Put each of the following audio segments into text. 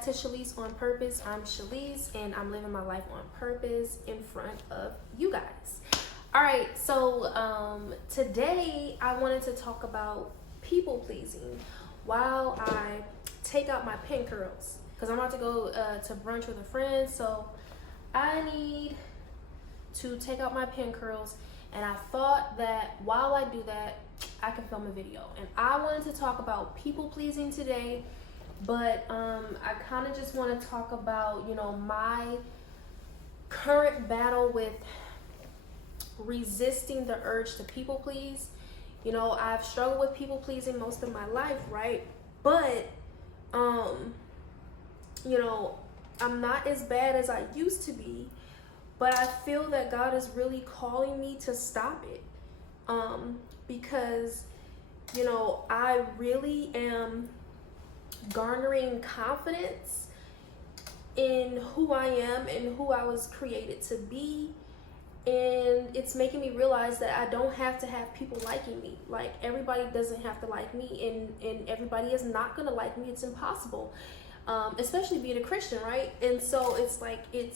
back to Shalise on Purpose. I'm Shalise and I'm living my life on purpose in front of you guys. All right, so today I wanted to talk about people pleasing while I take out my pin curls, because I'm about to go to brunch with a friend, so I need to take out my pin curls, and I thought that while I do that I can film a video, and I wanted to talk about people pleasing today. But I kind of just want to talk about, my current battle with resisting the urge to people please. I've struggled with people pleasing most of my life, right? But, I'm not as bad as I used to be, but I feel that God is really calling me to stop it. Because, I really am garnering confidence in who I am and who I was created to be, and it's making me realize that I don't have to have people liking me. Like, everybody doesn't have to like me, and everybody is not gonna like me. It's impossible, especially being a Christian, right? And so it's like, it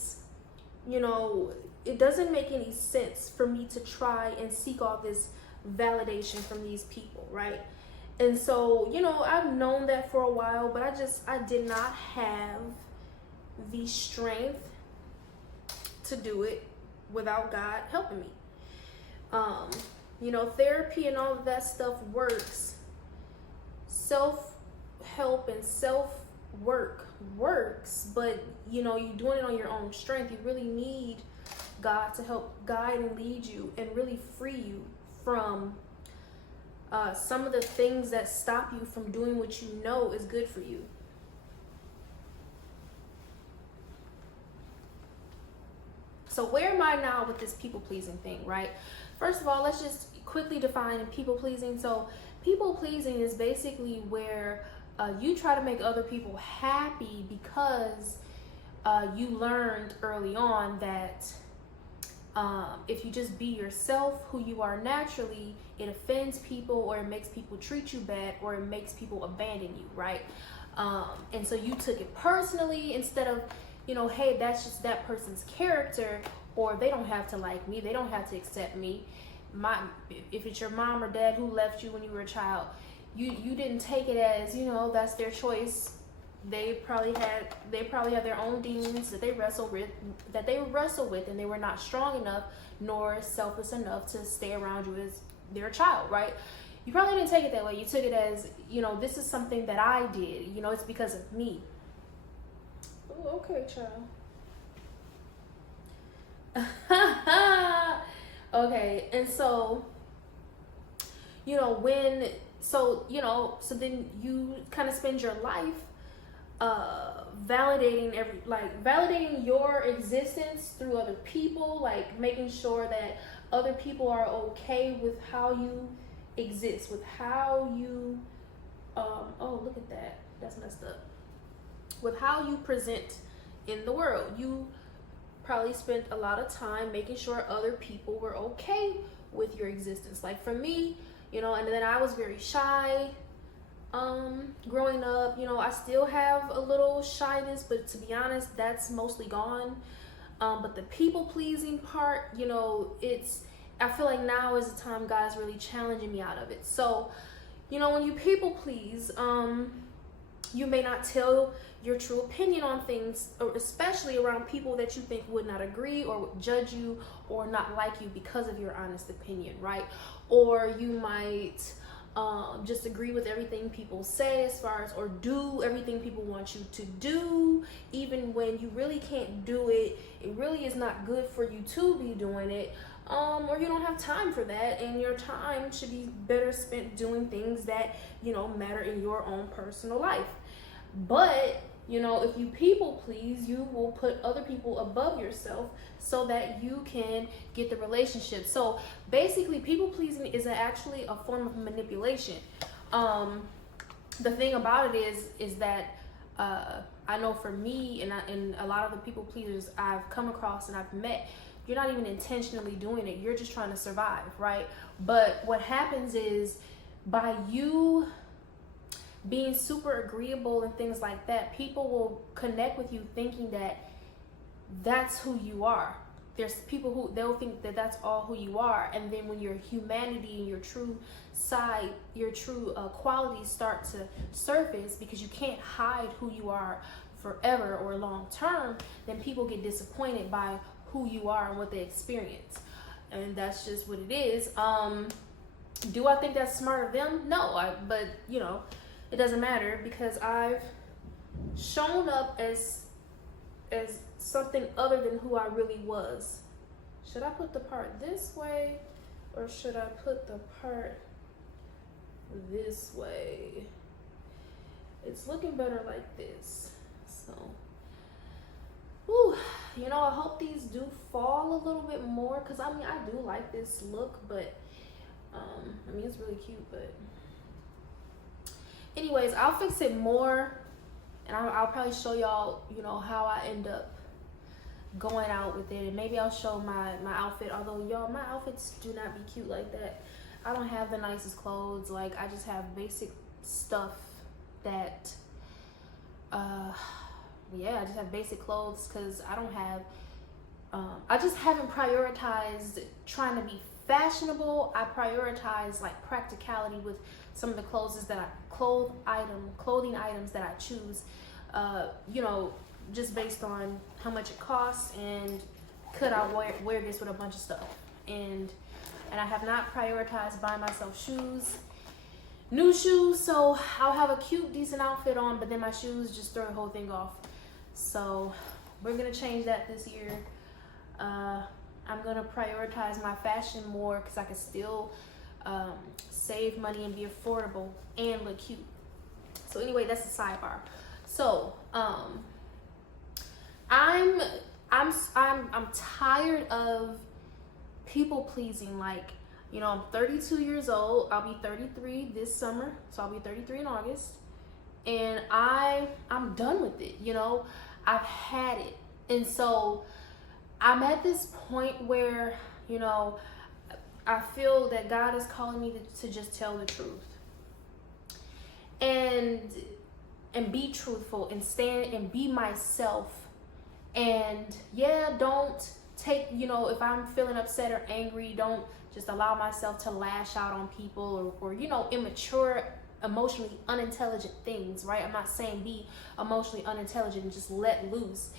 doesn't make any sense for me to try and seek all this validation from these people, right? And so, I've known that for a while, but I did not have the strength to do it without God helping me. Therapy and all of that stuff works. Self-help and self-work works, but, you're doing it on your own strength. You really need God to help guide and lead you and really free you from some of the things that stop you from doing what you know is good for you. So where am I now with this people pleasing thing, right? First of all, let's just quickly define people pleasing. So people pleasing is basically where you try to make other people happy because you learned early on that if you just be yourself, who you are naturally, it offends people, or it makes people treat you bad, or it makes people abandon you, right? And so you took it personally instead of, hey, that's just that person's character, or they don't have to like me, they don't have to accept me. If it's your mom or dad who left you when you were a child, you didn't take it as, that's their choice. They probably have their own demons that they wrestle with, and they were not strong enough nor selfless enough to stay around you as their child, right? You probably didn't take it that way. You took it as, this is something that I did, it's because of me. Oh, okay, child. Okay, and so, so then you kind of spend your life validating your existence through other people, like making sure that other people are okay with how you exist, with how you oh, look at that, that's messed up, with how you present in the world. You probably spent a lot of time making sure other people were okay with your existence. Like for me, and then I was very shy growing up. I still have a little shyness, but to be honest, that's mostly gone. But the people pleasing part, I feel like now is the time God is really challenging me out of it. So, when you people please, you may not tell your true opinion on things, or especially around people that you think would not agree or would judge you or not like you because of your honest opinion, right? Or you might just agree with everything people say or do everything people want you to do, even when you really can't do it. It really is not good for you to be doing it, or you don't have time for that, and your time should be better spent doing things that matter in your own personal life. But if you people please, you will put other people above yourself so that you can get the relationship. So basically, people pleasing is actually a form of manipulation. The thing about it is that I know for me and a lot of the people pleasers I've come across and I've met, you're not even intentionally doing it. You're just trying to survive, right? But what happens is, by you being super agreeable and things like that, people will connect with you thinking that that's who you are. There's people who they'll think that that's all who you are, and then when your humanity and your true side, your true qualities start to surface, because you can't hide who you are forever or long term, then people get disappointed by who you are and what they experience, and that's just what it is. Do I think that's smart of them? No, but you know, it doesn't matter, because I've shown up as something other than who I really was. Should I put the part this way, or should I put the part this way? It's looking better like this. So, whew, you know, I hope these do fall a little bit more, because I mean, I do like this look, but I mean, it's really cute. But anyways, I'll fix it more, and I'll probably show y'all, you know, how I end up going out with it, and maybe I'll show my outfit. Although y'all, my outfits do not be cute like that. I don't have the nicest clothes. Like, I just have basic stuff that yeah, I just have basic clothes, because I don't have I just haven't prioritized trying to be fashionable. I prioritize like practicality with some of the clothing items that I choose, you know, just based on how much it costs, and could I wear this with a bunch of stuff. And I have not prioritized buying myself shoes, new shoes, so I'll have a cute, decent outfit on, but then my shoes just throw the whole thing off. So we're gonna change that this year. I'm gonna prioritize my fashion more, because I can still save money and be affordable and look cute. So anyway, that's a sidebar. So I'm tired of people pleasing. Like, you know, I'm 32 years old. I'll be 33 this summer, so I'll be 33 in August, and I'm done with it. You know, I've had it, and so I'm at this point where, you know, I feel that God is calling me to just tell the truth and be truthful and stand and be myself. And yeah, don't take, you know, if I'm feeling upset or angry, don't just allow myself to lash out on people, or you know, immature, emotionally unintelligent things, right? I'm not saying be emotionally unintelligent and just let loose.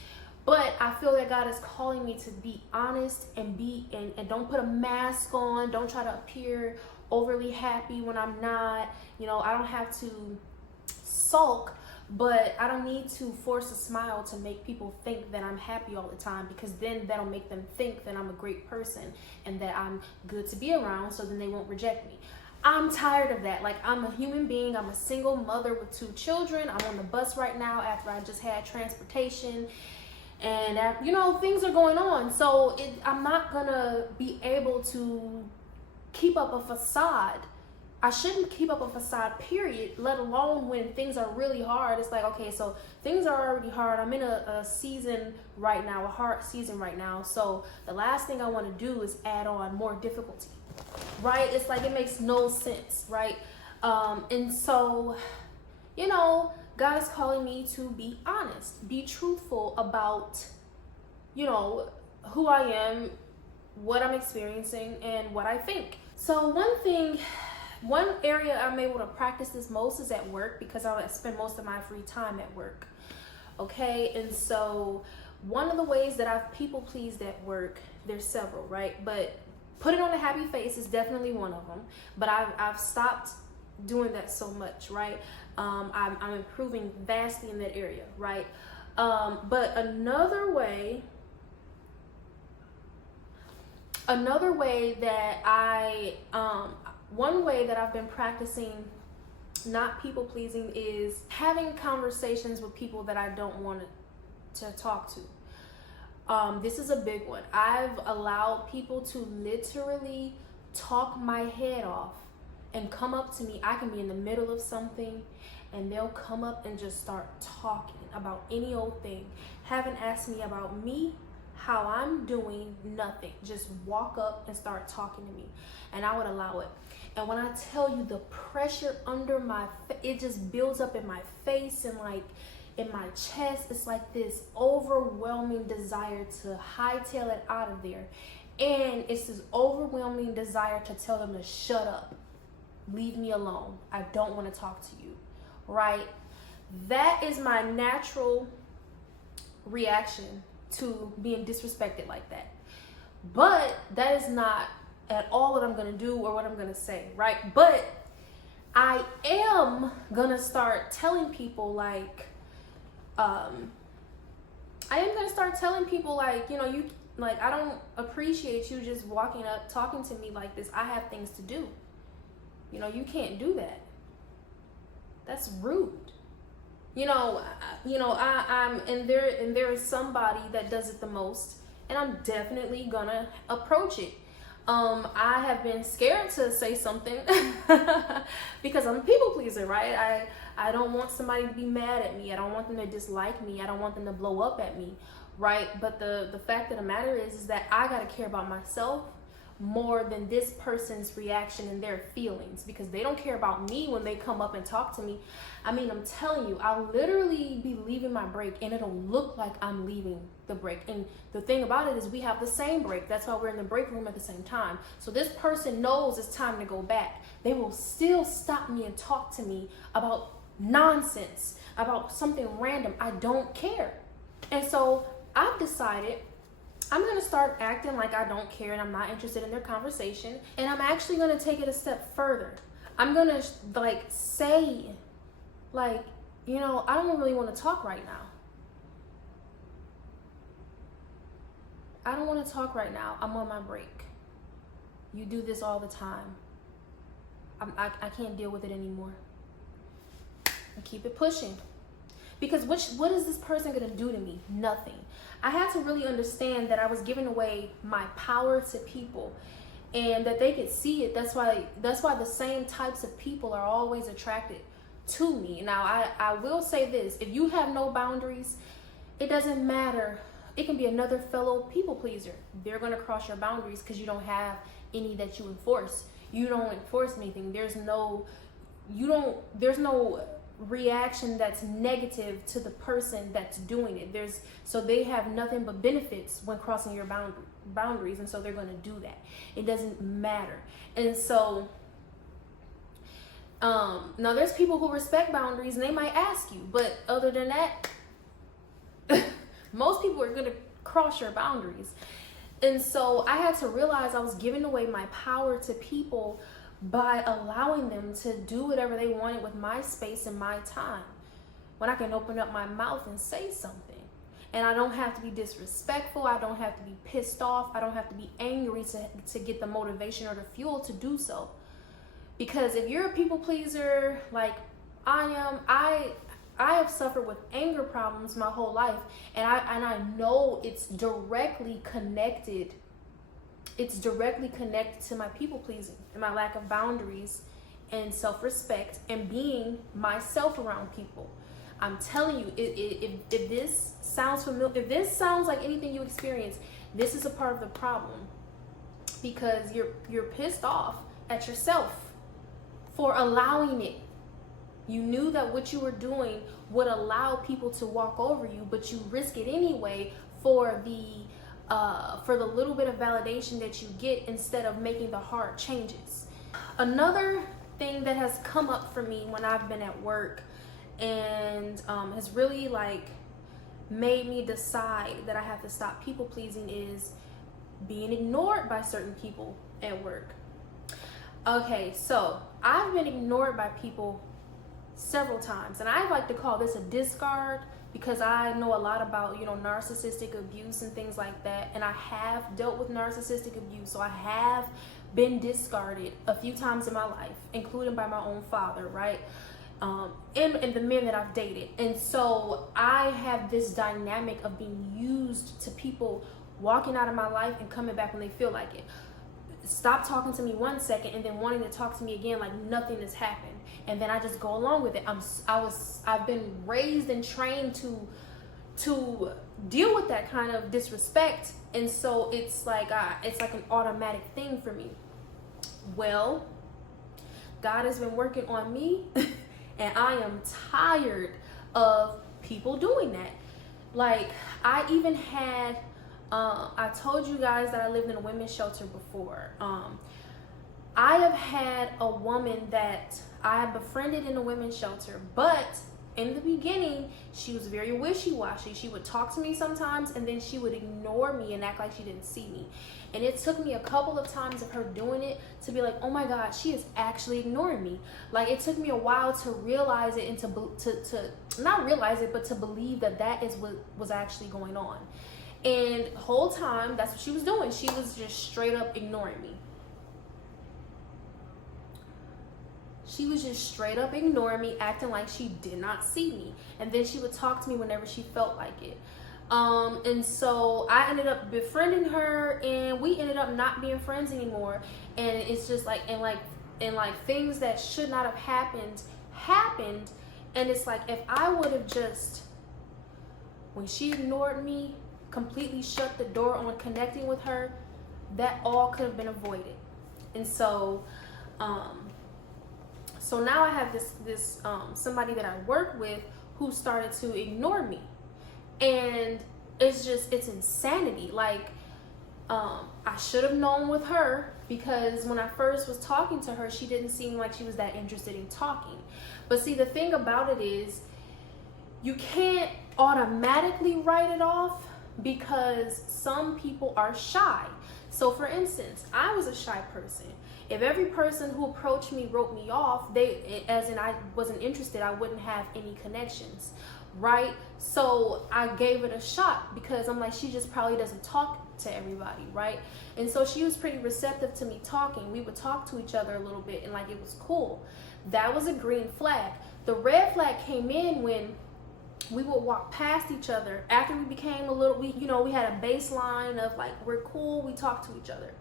But I feel that God is calling me to be honest and and don't put a mask on. Don't try to appear overly happy when I'm not. You know, I don't have to sulk, but I don't need to force a smile to make people think that I'm happy all the time, because then that'll make them think that I'm a great person and that I'm good to be around, so then they won't reject me. I'm tired of that. Like, I'm a human being. I'm a single mother with 2 children. I'm on the bus right now after I just had transportation. And you know, things are going on, so I'm not gonna be able to keep up a facade. I shouldn't keep up a facade, period, let alone when things are really hard. It's like, okay, so things are already hard. I'm in a season right now, a hard season right now, so the last thing I want to do is add on more difficulty, right? It's like, it makes no sense, right? And so, you know, God is calling me to be honest, be truthful about, you know, who I am, what I'm experiencing, and what I think. So one area I'm able to practice this most is at work, because I spend most of my free time at work. Okay, and so one of the ways that I've people pleased at work, there's several, right? But putting on a happy face is definitely one of them. But I've stopped doing that so much, right? I'm improving vastly in that area, right? But another way that one way that I've been practicing not people pleasing is having conversations with people that I don't want to talk to. This is a big one. I've allowed people to literally talk my head off and come up to me. I can be in the middle of something and they'll come up and just start talking about any old thing. Haven't asked me about me, how I'm doing nothing, just walk up and start talking to me, and I would allow it. And when I tell you, the pressure under it just builds up in my face and like in my chest. It's like this overwhelming desire to hightail it out of there. And it's this overwhelming desire to tell them to shut up, leave me alone, I don't want to talk to you, right? That is my natural reaction to being disrespected like that. But that is not at all what I'm gonna do or what I'm gonna say, right? But I am gonna start telling people like, you know, you like, I don't appreciate you just walking up talking to me like this. I have things to do. You know, you can't do that. That's rude. There is somebody that does it the most, and I'm definitely gonna approach it. I have been scared to say something because I'm a people pleaser, right? I don't want somebody to be mad at me. I don't want them to dislike me. I don't want them to blow up at me, right? But the fact of the matter is that I gotta care about myself more than this person's reaction and their feelings, because they don't care about me when they come up and talk to me. I mean, I'm telling you, I'll literally be leaving my break and it'll look like I'm leaving the break. And the thing about it is we have the same break. That's why we're in the break room at the same time. So this person knows it's time to go back. They will still stop me and talk to me about nonsense, about something random. I don't care. And so I've decided I'm going to start acting like I don't care and I'm not interested in their conversation. And I'm actually going to take it a step further. I'm going to say, I don't really want to talk right now. I don't want to talk right now. I'm on my break. You do this all the time. I can't deal with it anymore. And keep it pushing. Because what is this person going to do to me? Nothing. I had to really understand that I was giving away my power to people and that they could see it. That's why the same types of people are always attracted to me. Now, I will say this. If you have no boundaries, it doesn't matter. It can be another fellow people pleaser. They're going to cross your boundaries because you don't have any that you enforce. You don't enforce anything. There's no reaction that's negative to the person that's doing it. So they have nothing but benefits when crossing your boundaries, and so they're going to do that. It doesn't matter. And so now there's people who respect boundaries and they might ask you, but other than that, most people are going to cross your boundaries. And so I had to realize I was giving away my power to people by allowing them to do whatever they wanted with my space and my time, when I can open up my mouth and say something. And I don't have to be disrespectful. I don't have to be pissed off. I don't have to be angry to get the motivation or the fuel to do so. Because if you're a people pleaser like I am, I have suffered with anger problems my whole life, and I know it's directly connected. It's directly connected to my people pleasing and my lack of boundaries and self-respect and being myself around people. I'm telling you, if this sounds familiar, if this sounds like anything you experience, this is a part of the problem, because you're pissed off at yourself for allowing it. You knew that what you were doing would allow people to walk over you, but you risk it anyway for the little bit of validation that you get instead of making the hard changes. Another thing that has come up for me when I've been at work and has really made me decide that I have to stop people pleasing is being ignored by certain people at work. Okay, so I've been ignored by people several times, and I like to call this a discard, because I know a lot about, narcissistic abuse and things like that. And I have dealt with narcissistic abuse. So I have been discarded a few times in my life, including by my own father, right? And the men that I've dated. And so I have this dynamic of being used to people walking out of my life and coming back when they feel like it. Stop talking to me 1 second and then wanting to talk to me again like nothing has happened. And then I just go along with it. I've been raised and trained to to deal with that kind of disrespect. And so it's like an automatic thing for me. Well, God has been working on me and I am tired of people doing that. Like, I even had I told you guys that I lived in a women's shelter before. I have had a woman that I have befriended in a women's shelter, but in the beginning, she was very wishy-washy. She would talk to me sometimes, and then she would ignore me and act like she didn't see me. And it took me a couple of times of her doing it to be like, oh my God, she is actually ignoring me. Like, it took me a while to realize it and to not realize it, but to believe that that is what was actually going on. And the whole time, that's what she was doing. She was just straight up ignoring me. She was just straight up ignoring me, acting like she did not see me. And then she would talk to me whenever she felt like it. And so I ended up befriending her, and we ended up not being friends anymore. And it's just like, and things that should not have happened. And it's like, if I would have just, when she ignored me, completely shut the door on connecting with her, that all could have been avoided. And so, so now I have this somebody that I work with who started to ignore me. And it's insanity. Like, I should have known with her, because when I first was talking to her, she didn't seem like she was that interested in talking. But see, the thing about it is, you can't automatically write it off, because some people are shy. So for instance, I was a shy person. If every person who approached me wrote me off, as in I wasn't interested, I wouldn't have any connections, right? So I gave it a shot, because I'm like, she just probably doesn't talk to everybody, right? And so she was pretty receptive to me talking. We would talk to each other a little bit, and like, it was cool. That was a green flag. The red flag came in when we would walk past each other after we became we had a baseline of like, we're cool, we talk to each other.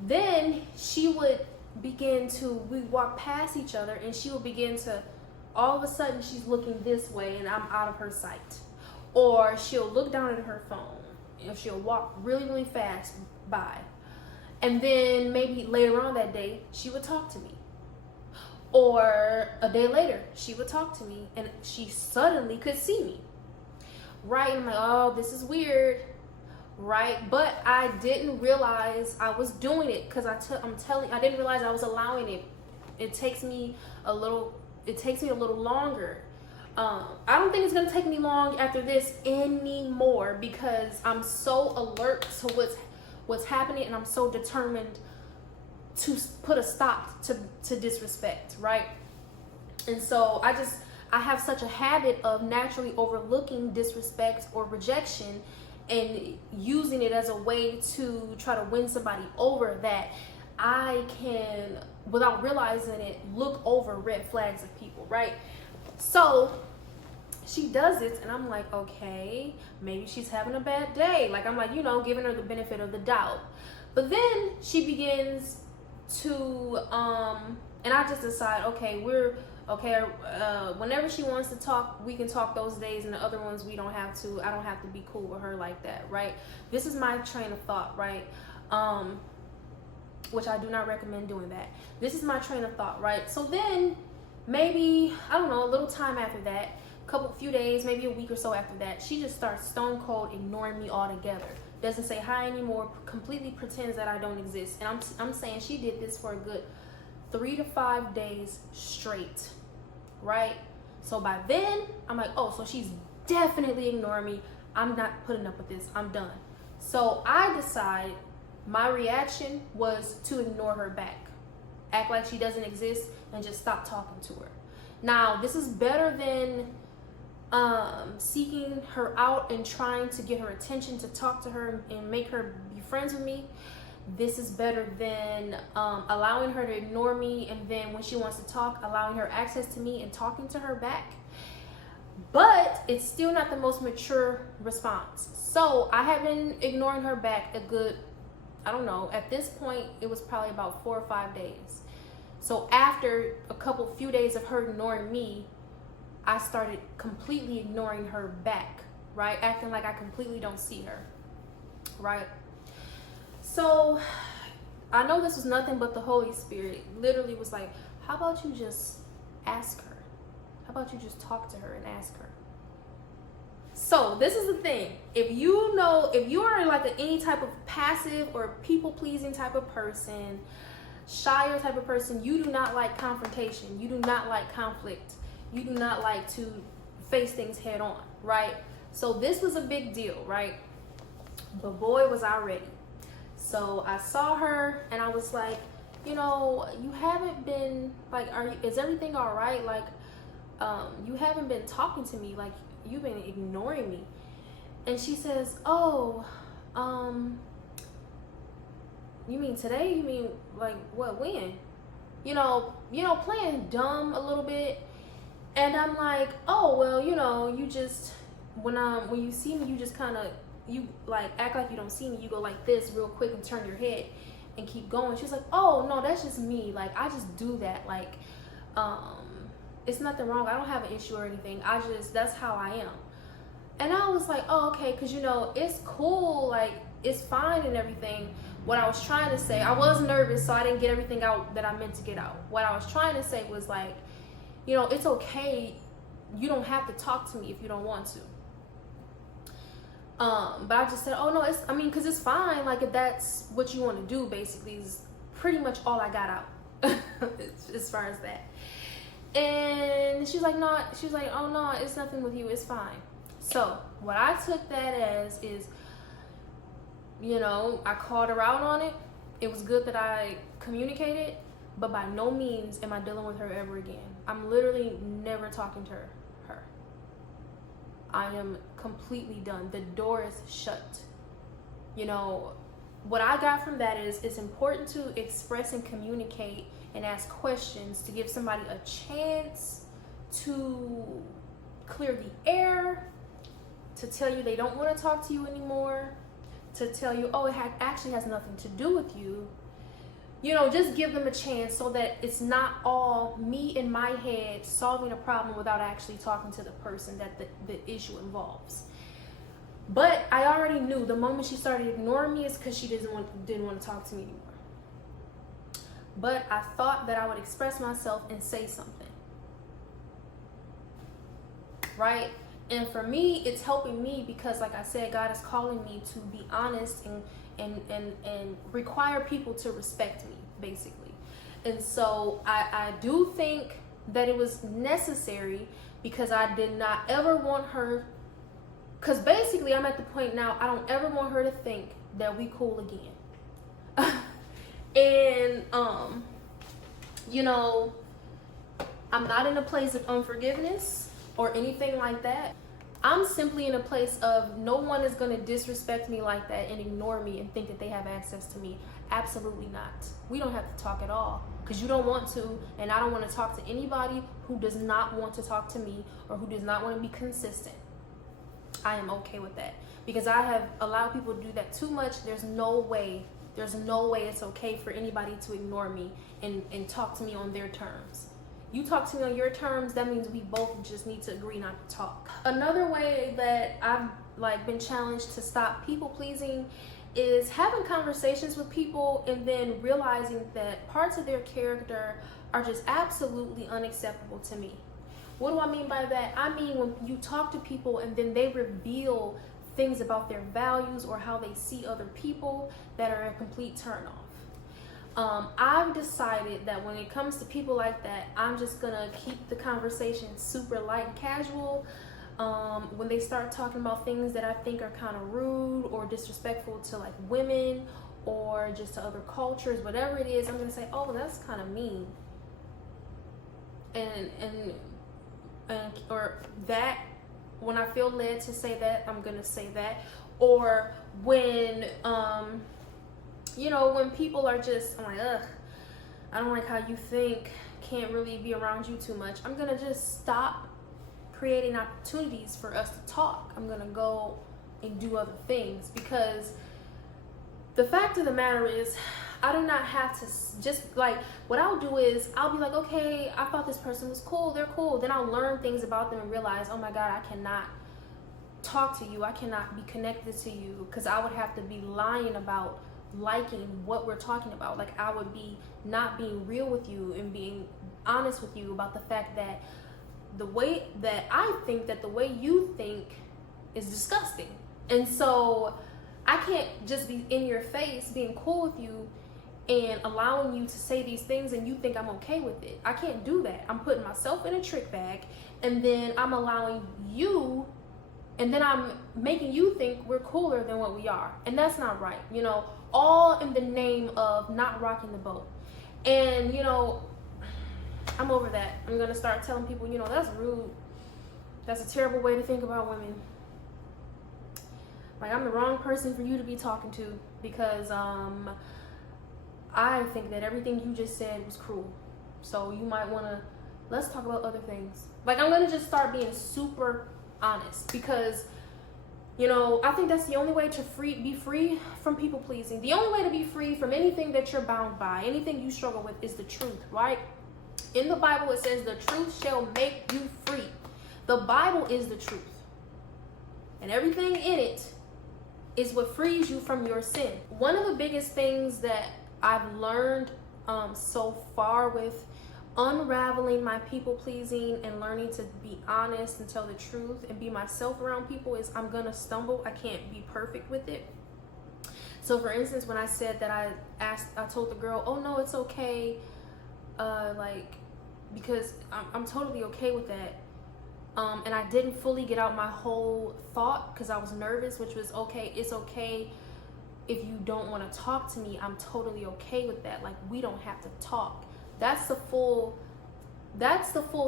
Then she would we'd walk past each other, and she would begin to, all of a sudden she's looking this way and I'm out of her sight. Or she'll look down at her phone, she'll walk really, really fast by. And then maybe later on that day, she would talk to me. Or a day later, she would talk to me and she suddenly could see me, right? And I'm like, oh, this is weird, right? But I didn't realize I was doing it, because I didn't realize I was allowing it. It takes me a little longer. I don't think it's gonna take me long after this anymore, because I'm so alert to what's happening, and I'm so determined to put a stop to disrespect, right? And so I have such a habit of naturally overlooking disrespect or rejection and using it as a way to try to win somebody over, that I can, without realizing it, look over red flags of people, right? So she does it, and I'm like, okay, maybe she's having a bad day. Like, I'm like, giving her the benefit of the doubt. But then she begins to and I just decide, okay, whenever she wants to talk, we can talk those days, and the other ones I don't have to be cool with her like that, right? This is my train of thought, right? Which I do not recommend doing that. This is my train of thought, right? So then maybe, I don't know, a little time after that, few days, maybe a week or so after that, she just starts stone cold ignoring me altogether. Doesn't say hi anymore, completely pretends that I don't exist. And I'm saying she did this for a good 3 to 5 days straight, right? So by then, I'm like, oh, so she's definitely ignoring me. I'm not putting up with this. I'm done. So I decide my reaction was to ignore her back. Act like she doesn't exist and just stop talking to her. Now, this is better than seeking her out and trying to get her attention to talk to her and make her be friends with me. This is better than allowing her to ignore me, and then when she wants to talk, allowing her access to me and talking to her back. But it's still not the most mature response. So I have been ignoring her back a good, I don't know, at this point it was probably about 4 or 5 days. So after few days of her ignoring me, I started completely ignoring her back, right? Acting like I completely don't see her, right? So I know this was nothing but the Holy Spirit literally was like, how about you just ask her? How about you just talk to her and ask her? So this is the thing. If you are like any type of passive or people-pleasing type of person, shyer type of person, you do not like confrontation. You do not like conflict. You do not like to face things head on, right? So this was a big deal, right? But boy, was I ready. So I saw her and I was like, you haven't been like, is everything all right? Like, you haven't been talking to me, like you've been ignoring me. And she says, oh, you mean today? You mean like what, when? Playing dumb a little bit. And I'm like, oh, well, you just, when you see me, you just kind of, you like act like you don't see me. You go like this real quick and turn your head and keep going. She's like, oh no, that's just me. Like, I just do that. Like, it's nothing wrong. I don't have an issue or anything. That's how I am. And I was like, oh, okay. Cause it's cool. Like, it's fine and everything. What I was trying to say, I was nervous, so I didn't get everything out that I meant to get out. What I was trying to say was like, it's okay. You don't have to talk to me if you don't want to. But I just said, oh no, cause it's fine. Like, if that's what you want to do, basically, is pretty much all I got out as far as that. And she's like, oh no, it's nothing with you. It's fine. So what I took that as is, I called her out on it. It was good that I communicated, but by no means am I dealing with her ever again. I'm literally never talking to her. I am completely done. The door is shut. What I got from that is it's important to express and communicate and ask questions to give somebody a chance to clear the air, to tell you they don't want to talk to you anymore, to tell you, oh, actually has nothing to do with you. Just give them a chance so that it's not all me in my head solving a problem without actually talking to the person that the issue involves. But I already knew the moment she started ignoring me is because she didn't want to talk to me anymore. But I thought that I would express myself and say something. Right? And for me, it's helping me because, like I said, God is calling me to be honest and require people to respect me, basically. And so I do think that it was necessary because I did not ever want her, because basically I'm at the point now, I don't ever want her to think that we cool again. And, I'm not in a place of unforgiveness or anything like that. I'm simply in a place of no one is going to disrespect me like that and ignore me and think that they have access to me. Absolutely not. We don't have to talk at all because you don't want to, and I don't want to talk to anybody who does not want to talk to me or who does not want to be consistent. I am okay with that because I have allowed people to do that too much. There's no way it's okay for anybody to ignore me and talk to me on their terms. You talk to me on your terms, that means we both just need to agree not to talk. Another way that I've been challenged to stop people pleasing is having conversations with people and then realizing that parts of their character are just absolutely unacceptable to me. What do I mean by that? I mean when you talk to people and then they reveal things about their values or how they see other people that are a complete turnoff. I've decided that when it comes to people like that, I'm just gonna keep the conversation super light and casual. When they start talking about things that I think are kind of rude or disrespectful to like women or just to other cultures, whatever it is, I'm gonna say, oh, that's kind of mean. Or that, when I feel led to say that, I'm gonna say that. Or when when people are just, I'm like, ugh, I don't like how you think, can't really be around you too much, I'm gonna just stop creating opportunities for us to talk. I'm gonna go and do other things because the fact of the matter is, I do not have to just like, what I'll do is I'll be like, okay, I thought this person was cool, they're cool. Then I'll learn things about them and realize, oh my God, I cannot talk to you, I cannot be connected to you, because I would have to be lying about liking what we're talking about. Like, I would be not being real with you and being honest with you about the fact that the way that I think that the way you think is disgusting. And so I can't just be in your face being cool with you and allowing you to say these things and you think I'm okay with it. I can't do that. I'm putting myself in a trick bag, and then I'm allowing you, and then I'm making you think we're cooler than what we are. And that's not right, you know, all in the name of not rocking the boat. And, you know, I'm over that. I'm going to start telling people, you know, that's rude. That's a terrible way to think about women. Like, I'm the wrong person for you to be talking to, because I think that everything you just said was cruel. So you might want to, let's talk about other things. Like, I'm going to just start being super honest, because, you know, I think that's the only way to be free from people pleasing. The only way to be free from anything that you're bound by, anything you struggle with, is the truth, right? In the Bible, it says the truth shall make you free. The Bible is the truth. And everything in it is what frees you from your sin. One of the biggest things that I've learned so far with unraveling my people pleasing and learning to be honest and tell the truth and be myself around people is I'm gonna stumble. I can't be perfect with it. So for instance, when I said that I told the girl, oh no, it's okay, like, because I'm totally okay with that. And I didn't fully get out my whole thought because I was nervous, which was, okay, it's okay if you don't want to talk to me. I'm totally okay with that. Like, we don't have to talk. That's the full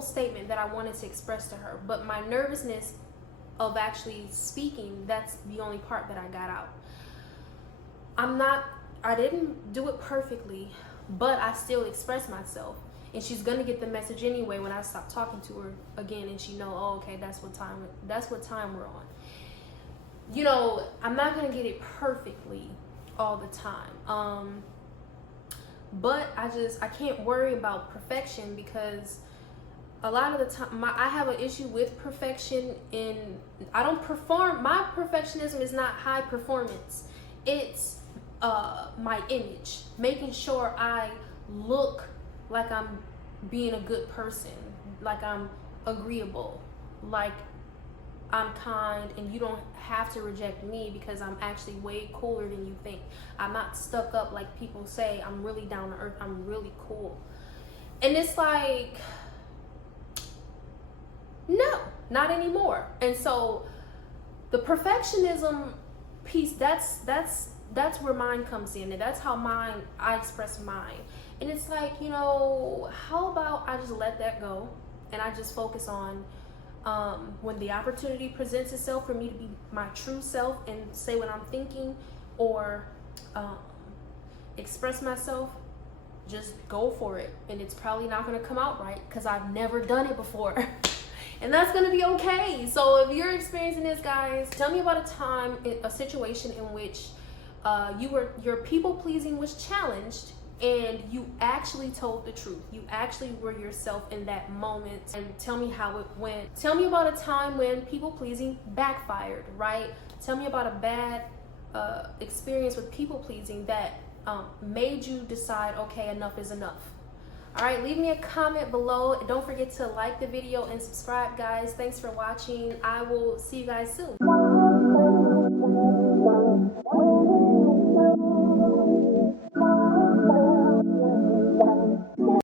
statement that I wanted to express to her. But my nervousness of actually speaking, that's the only part that I got out. I didn't do it perfectly, but I still expressed myself. And she's gonna get the message anyway when I stop talking to her again, and she know, oh, okay, that's what time we're on. You know, I'm not gonna get it perfectly all the time. But I can't worry about perfection, because a lot of the time I have an issue with perfection. I don't perform. My perfectionism is not high performance. It's my image, making sure I look like I'm being a good person, like I'm agreeable, like I'm kind, and you don't have to reject me because I'm actually way cooler than you think. I'm not stuck up like people say. I'm really down to earth. I'm really cool. And it's like, no, not anymore. And so the perfectionism piece, that's where mine comes in, and that's how I express mine. And it's like, you know, how about I just let that go and I just focus on when the opportunity presents itself for me to be my true self and say what I'm thinking, or express myself, just go for it. And it's probably not going to come out right because I've never done it before. And that's going to be okay. So if you're experiencing this, guys, tell me about a situation in which your people pleasing was challenged and you actually told the truth. You actually were yourself in that moment. And tell me how it went. Tell me about a time when people pleasing backfired, right? Tell me about a bad experience with people pleasing that made you decide, okay, enough is enough. All right, leave me a comment below. Don't forget to like the video and subscribe, guys. Thanks for watching. I will see you guys soon.